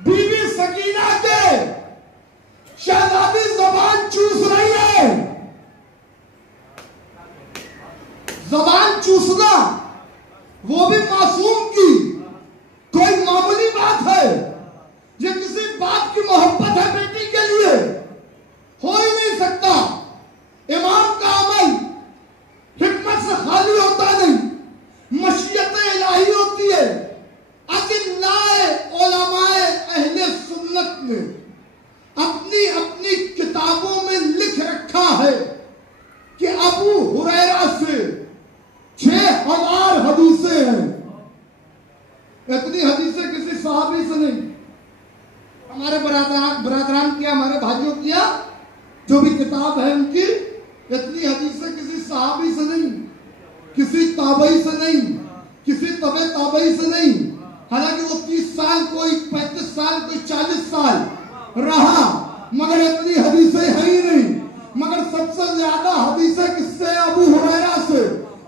بی بی سکینہ کے شہزادی زبان چوس رہی ہے۔ زبان چوسنا وہ بھی معصوم کی کوئی معمولی بات ہے؟ یہ کسی باپ کی محبت ہے بیٹی کے لیے؟ ہو ہی نہیں سکتا۔ امام کا عمل حکمت سے خالی ہوتا نہیں، مشیت الہی ہوتی ہے۔ اذلاء علماء اہل سنت نے اپنی اپنی کتابوں میں لکھ رکھا ہے کہ ابو ہریرہ سے 6000 حدیثیں ہیں۔ اتنی حدیثیں کسی صحابی سے نہیں، ہمارے برادران کیا، ہمارے بھائیوں کیا، جو بھی کتاب ہے ان کی، اتنی حدیثیں کسی صحابی سے نہیں، کسی تابعی سے نہیں، کسی تبع تابعی سے نہیں۔ حالانکہ وہ 30 سال، کوئی 35 سال، کوئی 40 سال رہا، مگر اتنی حدیثیں ہے ہی نہیں۔ مگر سب سے زیادہ حدیثیں کس سے؟ ابو ہریرہ سے،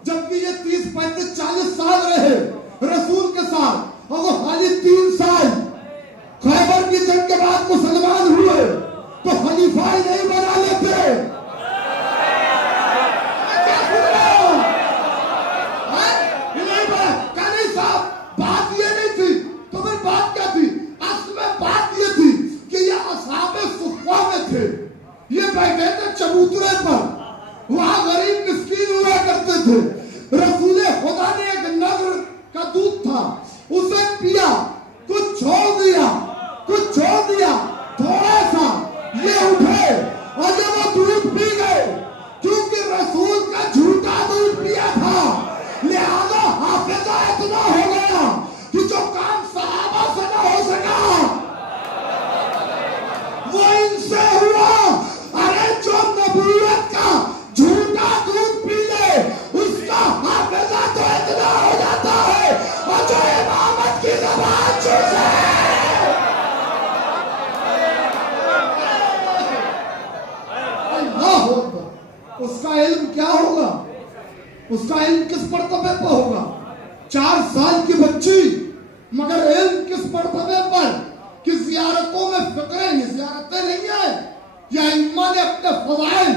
جبکہ یہ 30 35 40 سال رہے رسول کے ساتھ، اور وہ خالی 3 سال خیبر کی جنگ کے بعد مسلمان ہوئے تو خلیفہ ہی نہیں بنا لیتے۔ بات یہ نہیں تھی تو پھر بات کیا تھی؟ اصل میں بات یہ تھی کہ یہ اصحاب صفہ میں تھے، یہ بیٹھے تھے چبوترے پر، وہاں غریب مسکین اس کا علم کس مرتبے پر ہوگا؟ 4 سال کی بچی، مگر علم کس مرتبے پر کہ زیارتوں میں فقرے، یہ زیارتیں نہیں ہیں، یا ائمہ نے اپنے فضائل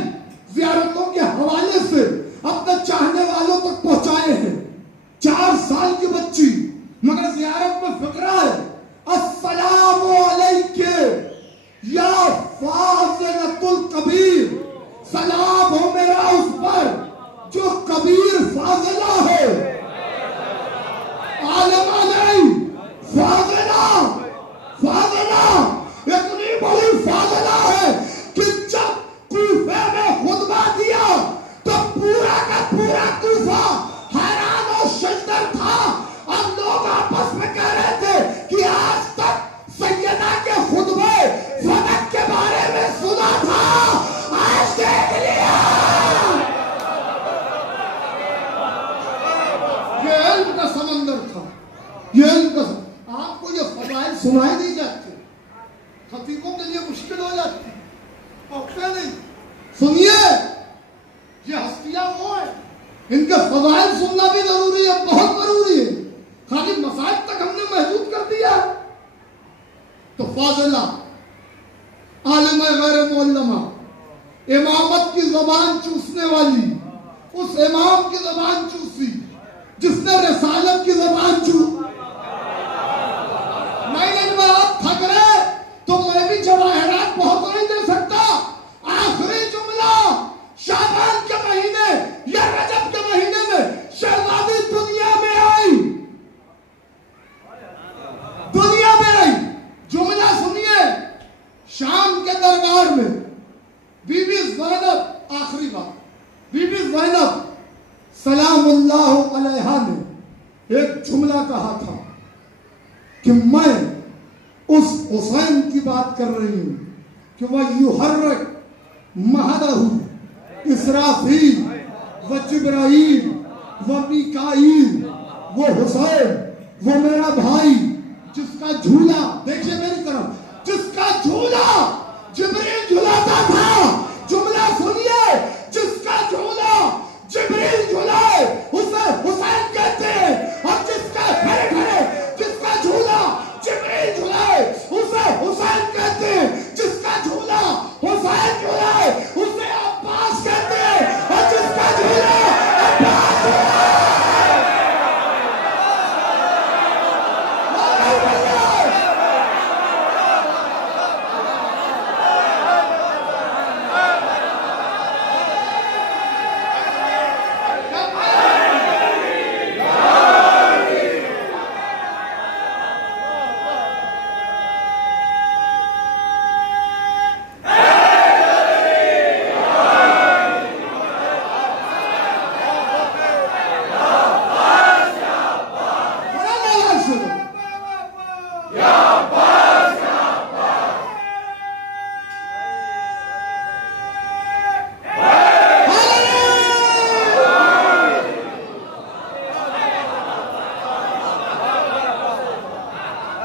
زیارتوں کے حوالے سے اپنے چاہنے والوں تک پہنچائے ہیں۔ 4 سال کی بچی مگر زیارت میں فقرہ ہے، السلام علیکہ یا فاضلۃ الکبیر، سلام ہو میرا اس پر جو کبیر فاضلہ ہے، عالمہ نہیں، فاضلہ، فاضلہ، اتنی بڑی فاضلہ ہے کہ جب کوفے میں خطبہ دیا تو پورا کا پورا کوفہ حیران اور شجدر تھا، اور لوگ آپس میں کہہ رہے تھے کہ آج تک سیدہ کے خطبے فلک کے بارے میں سنا تھا، آج دیکھ لیا۔ یہ علم کا سمندر تھا، یہ علم کا سمندر۔ آپ کو یہ فضائل سنائی نہیں جاتے، خطیبوں کے لیے مشکل ہو جاتی، پکڑے نہیں۔ سنیے، یہ ہستیاں وہ ہیں، ان کے فضائل سننا بھی ضروری ہے، بہت ضروری ہے، خالی مسائل تک ہم نے محدود کر دیا۔ تو فاضلہ، عالمہ غیر معلمہ، امامت کی زبان چوسنے والی، اس امام کی زبان چوسی جس نے رسالت کی زبان چوسی۔ میں آپ تھک رہے تو میں بھی جواہرات بہت نہیں دے سکتا۔ آخری جملہ، شعبان کے مہینے یا رجب کے مہینے میں شہزادی دنیا میں آئی، دنیا میں آئی۔ جملہ سنیے، شام کے دربار میں بی بی زینب، آخری بات، بی بی زینب سلام اللہ علیہا نے ایک جملہ کہا تھا کہ میں اس حسین کی بات کر رہی ہوں کہ وہ یحرک مہدہ اسرافیل و جبرائیل و میکائیل، وہ حسین، وہ میرا بھائی جس کا جھولا، دیکھیں میری طرف، جس کا جھولا جبریل جھلاتا تھا، جملہ سنیے، جس کا جھولا جبریل جھلائے اسے حسین کہتے ہیں، اور جس کا کھڑے کھڑے جس کا جھولا جبریل جھلائے اسے حسین کہتے ہیں، جس کا جھولا حسین جھلائے اسے عباس کہتے ہیں، اور جس کا جھولا عباس جھلائے۔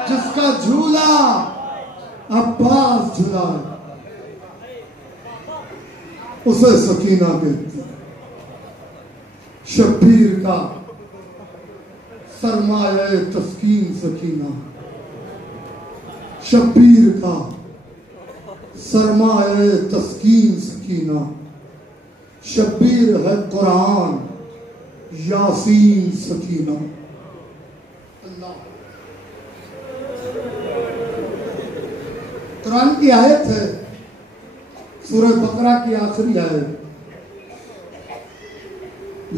جس کا جھولا عباس جھلائے اسے سکینہ کہتے ہیں۔ شبیر کا سرمایہ تسکین سکینہ، شبیر کا سرمایہ تسکین سکینہ، شبیر ہے قرآن یاسین سکینہ۔ اللہ، قرآن کی آیت ہے، سورہ بقرہ کی آخری آیت،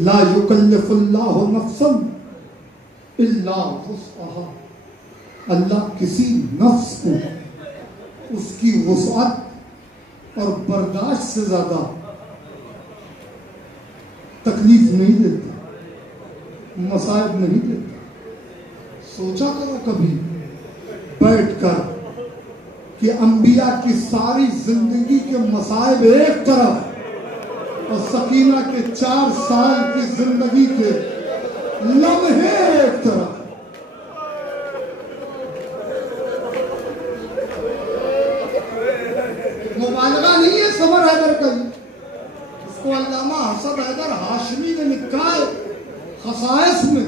لا یکلف اللہ نفسا الا وسعها، اللہ کسی نفس کو اس کی وسعت اور برداشت سے زیادہ تکلیف نہیں دیتا، مصائب نہیں دیتا۔ سوچا کرو کبھی بیٹھ کر کہ انبیاء کی ساری زندگی کے مصائب ایک طرف اور سکینہ کے 4 سال کی زندگی کے لمحے ایک طرف۔ مبالغہ نہیں ہے صبر حیدر کا، اس کو علامہ حسن حیدر ہاشمی نے لکھا ہے خصائص میں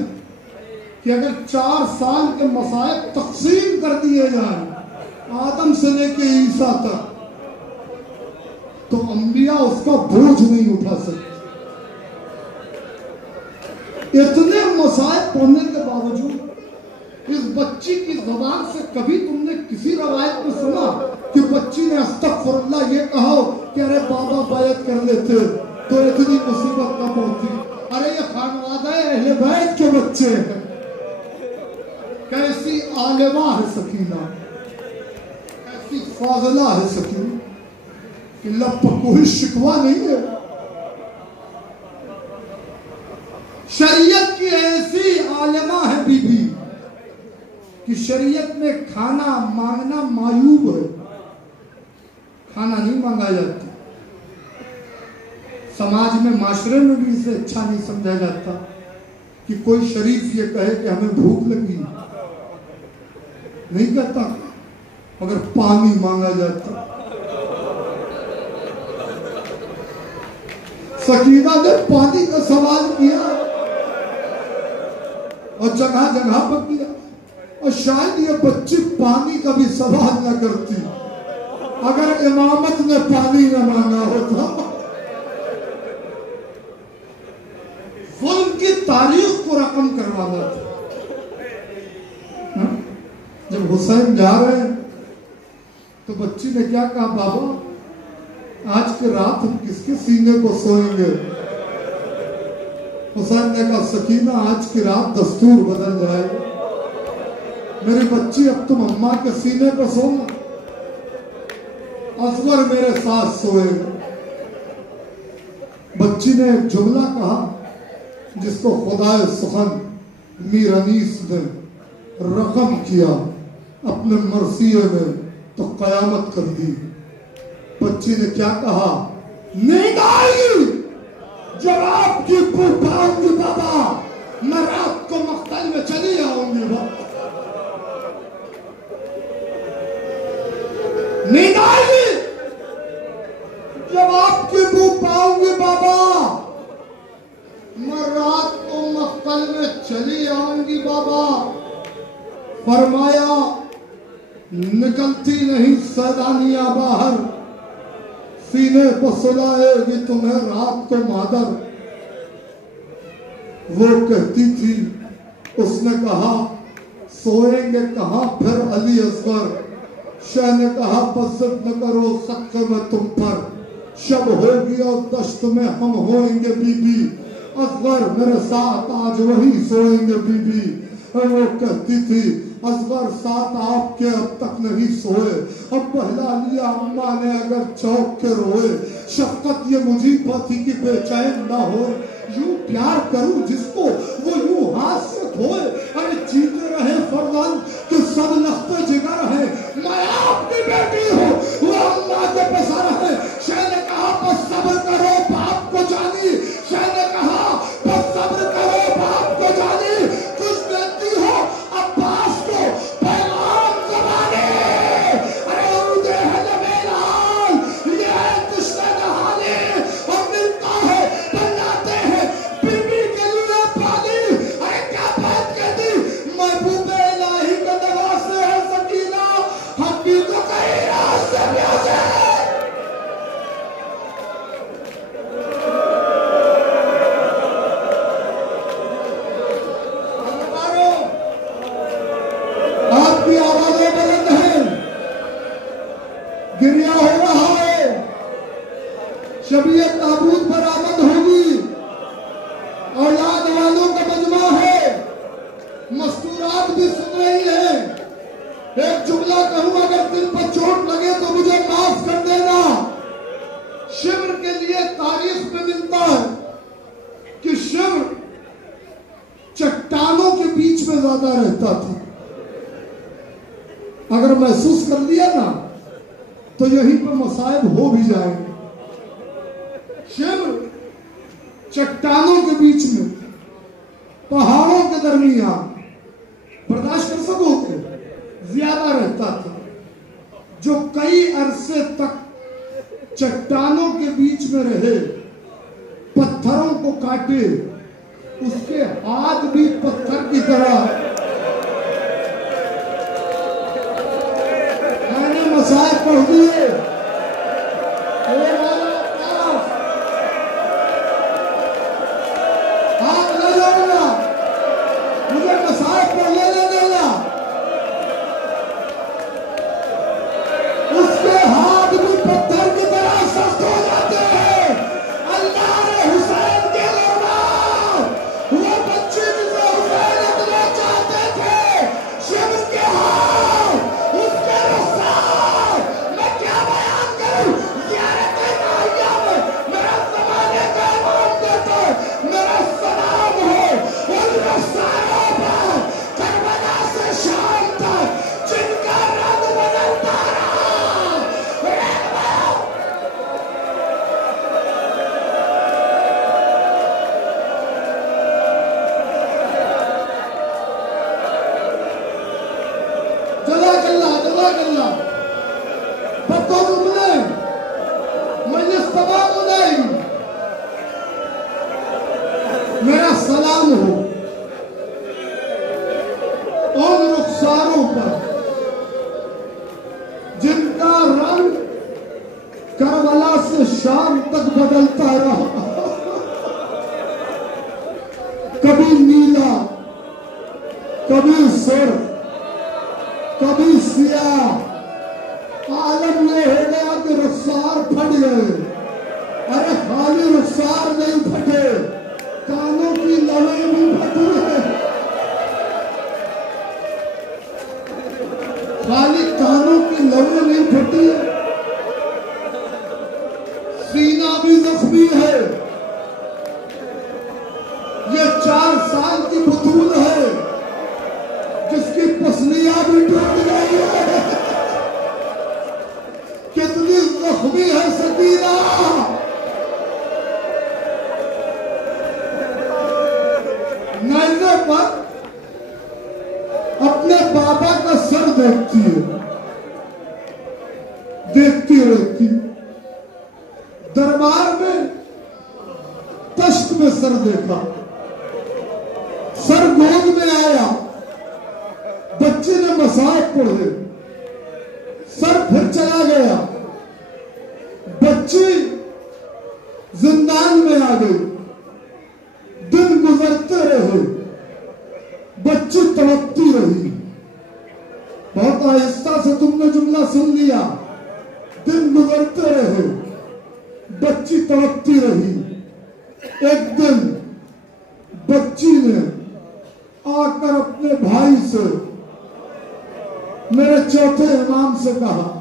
کہ اگر 4 سال کے مصائب تقسیم کر دیے جائیں آدم سے لے کے عیسیٰ تک تو انبیاء اس کا بوجھ نہیں اٹھا سکتے. اتنے مصائب ہونے کے باوجود اس بچی کی زبان سے کبھی تم نے کسی روایت میں سنا کہ بچی نے استغفر اللہ یہ کہا کہ ارے بابا بیعت کر لیتے تو اتنی مصیبت نہ پہنچتی؟ ارے یہ خانوادہ اہل بیت کے بچے ہیں. کیسی عالمہ ہے سکینہ، کیسی فاضلہ ہے سکینہ کہ لب پر کوئی شکوہ نہیں ہے. شریعت کی ایسی عالمہ ہے بی بی کہ شریعت میں کھانا مانگنا معیوب ہے، کھانا نہیں مانگا جاتا. سماج میں معاشرے میں بھی اسے اچھا نہیں سمجھا جاتا کہ کوئی شریف یہ کہے کہ ہمیں بھوک لگی، نہیں کہتا. مگر پانی مانگا جاتا. سکینہ نے پانی کا سوال کیا اور جگہ جگہ پر کیا، اور شاید یہ بچی پانی کا بھی سوال نہ کرتی اگر امامت نے پانی نہ مانگا ہوتا. ظلم کی تاریخ کو رقم کروانا تھا. جب حسین جا رہے ہیں تو بچی نے کیا کہا؟ بابا آج کی رات ہم کس کے سینے کو سوئیں گے؟ حسین نے کہا سکینہ آج کی رات دستور بدل جائے گا، میری بچی اب تم اماں کے سینے پہ سونا، اصغر میرے ساتھ سوئے گا. بچی نے ایک جملہ کہا جس کو خدائے سخن میر انیس نے رقم کیا اپنے مرثیے میں تو قیامت کر دی. بچی نے کیا کہا؟ نیند آئی جب آپ کی بو پاؤں گی بابا، میں رات کو مقتل میں چلی آؤں گی. نیند آئی جب آپ کی بو پاؤں گی بابا، میں رات کو مقتل میں چلی آؤں گی بابا. فرمایا نکلتی نہیں سیدانیاں باہر، سینے کو سلائے گی تمہیں رات کو مادر. وہ کہتی تھی، اس نے کہا سوئیں گے کہاں پھر علی اصغر. شاہ نے کہا بس ضد نہ کرو صدقے میں تم پر، شب ہوگی اور دشت میں ہم ہوئیں گے بی بی، اصغر میرے ساتھ آج وہی سوئیں گے بی بی. وہ کہتی تھی اصغر ساتھ آپ کے اب تک نہیں سوئے، اب بہلا لیا اماں نے اگر چوک کے روئے. شفقت یہ مجیبہ تھی کہ بے چین نہ ہو، یوں پیار کروں جس کو وہ یوں ہاتھ سے دھوئے. ارے جیتے رہے فرزند کہ سب لخت جگر ہے، میں آپ کی بیٹی ہوں وہ اماں کے پسر ہے. شاہ نے کہا بس صبر کرو باپ کو جانی، شاہ نے کہا بس صبر کرو باپ کو جانی. کچھ دیتی ہو عباس کو پیغام زمانے، ارے عروج ہے لبیلال یہ ہے کشتے نہانے، اور ملتا ہے بناتے ہیں بی بی کے لیے پانی. ارے کیا بات کہتی، محبوب الہی کا نواسے ہے سکینہ، ہم بھی تو کہیں راز سے پیاسے. آپ کی آوازیں بلند ہیں، گریہ ہو رہا ہے، شبیہ تابوت برآمد ہوگی، اولاد والوں کا مجمع ہے، مستورات بھی سن رہی ہیں. ایک جملہ کہوں اگر دل پر چوٹ لگے تو مجھے معاف کر دینا. شبر کے لیے تاریخ میں ملتا ہے کہ شبر چٹانوں کے بیچ میں زیادہ رہتا تھا. اگر محسوس کر لیا نا تو یہیں پہ مصائب ہو بھی جائیں گے. شبر چٹانوں کے بیچ میں، پہاڑوں کے درمیان برداشت کر سکو گے زیادہ رہتا تھا. جو کئی عرصے تک چٹانوں کے بیچ میں رہے، پتھروں کو کاٹے، اس کے ہاتھ بھی پتھر کی طرح. میں نے مسائل پڑھ دیے. میرا سلام ہو ان رخساروں پر جن کا رنگ کربلا سے شام تک بدلتا رہا. کبھی نیلا، کبھی سرخ، کبھی سیاہ. عالم یہ ہو گیا کہ رخسار پھٹ گئے. ارے خالی رخسار نہیں پھٹے، کانوں کی لویں بھی پھٹ گئے. خالی کانوں کی لویں نہیں پھٹی، سینہ بھی زخمی ہے. یہ 4 سال کی بطول ہے جس کی پسلیاں بھی ٹوٹ گئی ہے. کتنی زخمی ہے سکینہ. نائنے پر اپنے بابا کا سر دیکھتی ہے، دیکھتی رہتی. دربار میں تشت میں سر دیکھا، سر گود میں آیا. بچے نے مصاحف پڑھے، سر پھر چلا گیا. بچی زندان میں آ گئی. دن گزرتے رہے، بچی تڑپتی رہی. بہت آہستہ سے تم نے جملہ سن لیا. دن گزرتے رہے، بچی تڑپتی رہی. ایک دن بچی نے آ کر اپنے بھائی سے، میرے چوتھے امام سے کہا،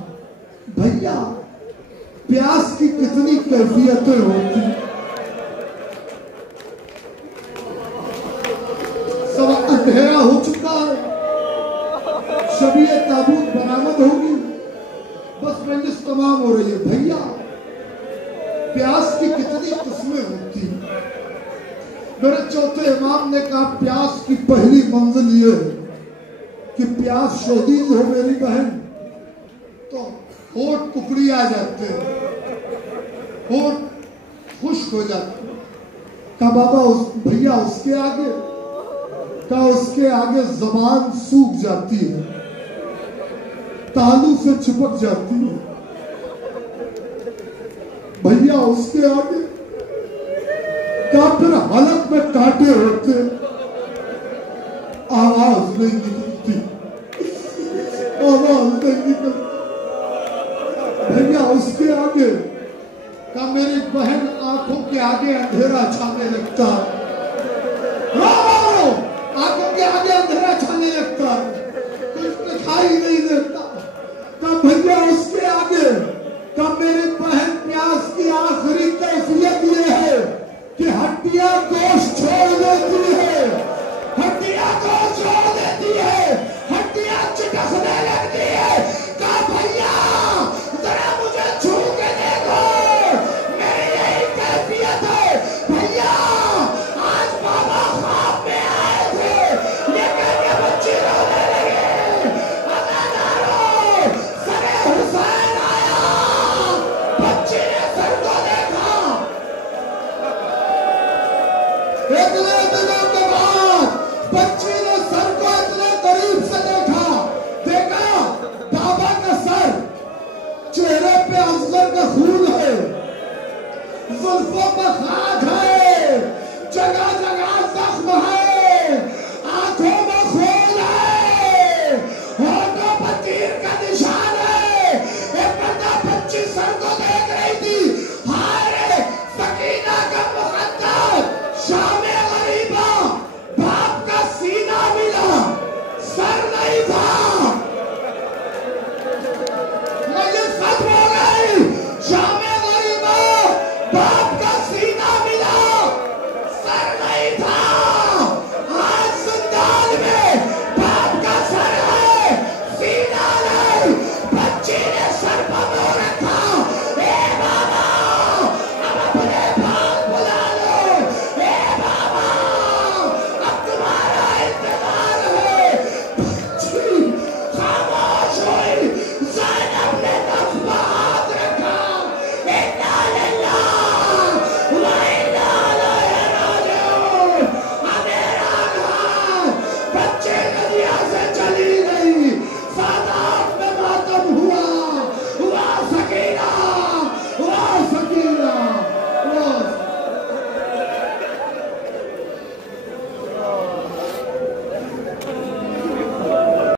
بھیا پیاس کی کتنی کیفیتیں ہوتی. سب اندھیرا ہو چکا ہے، شبیہ تابوت برآمد ہوگی، بس مجلس تمام ہو رہی ہے. بھیا پیاس کی کتنی قسمیں ہوتی. میرے چوتھے امام نے کہا، پیاس کی پہلی منزل یہ ہے کہ پیاس شدید ہو میری بہن تو ہونٹ ککڑی آ جاتے ہیں، ہونٹ خشک ہو جاتے ہیں. کہا بابا بھیا اس کے آگے؟ کہا اس کے آگے زبان سوکھ جاتی ہے، تالو سے چپک جاتی ہے. بھیا اس کے آگے؟ کہا پھر حلق میں کانٹے ہوتے، آواز نہیں نکلتی، آواز نہیں نکلتی. بھیا اس کے آگے؟ کہا میری بہن آنکھوں کے آگے اندھیرا چھانے لگتا ہے. آنکھوں کے آگے اندھیرا چھانے لگتا ہے، کچھ دکھائی نہیں دیتا. کہا بھیا اس کے آگے؟ کہا میری بہن پیاس کی آخری کیفیت یہ ہے کہ ہڈیاں گوشت چھوڑ دیتی ہے، ہڈیاں گوشت چھوڑ دیتی ہے، ہڈیاں چٹکنے لگتی ہے. کہا بھیا ذرا مجھے چھو کے دیکھو، میری یہی کیفیت ہے. بھیا آج بابا خواب میں آئے تھے، یہ کہہ کے بچی رونے لگی، ادادارو سر حسین آیا. زلفوں پہ خاک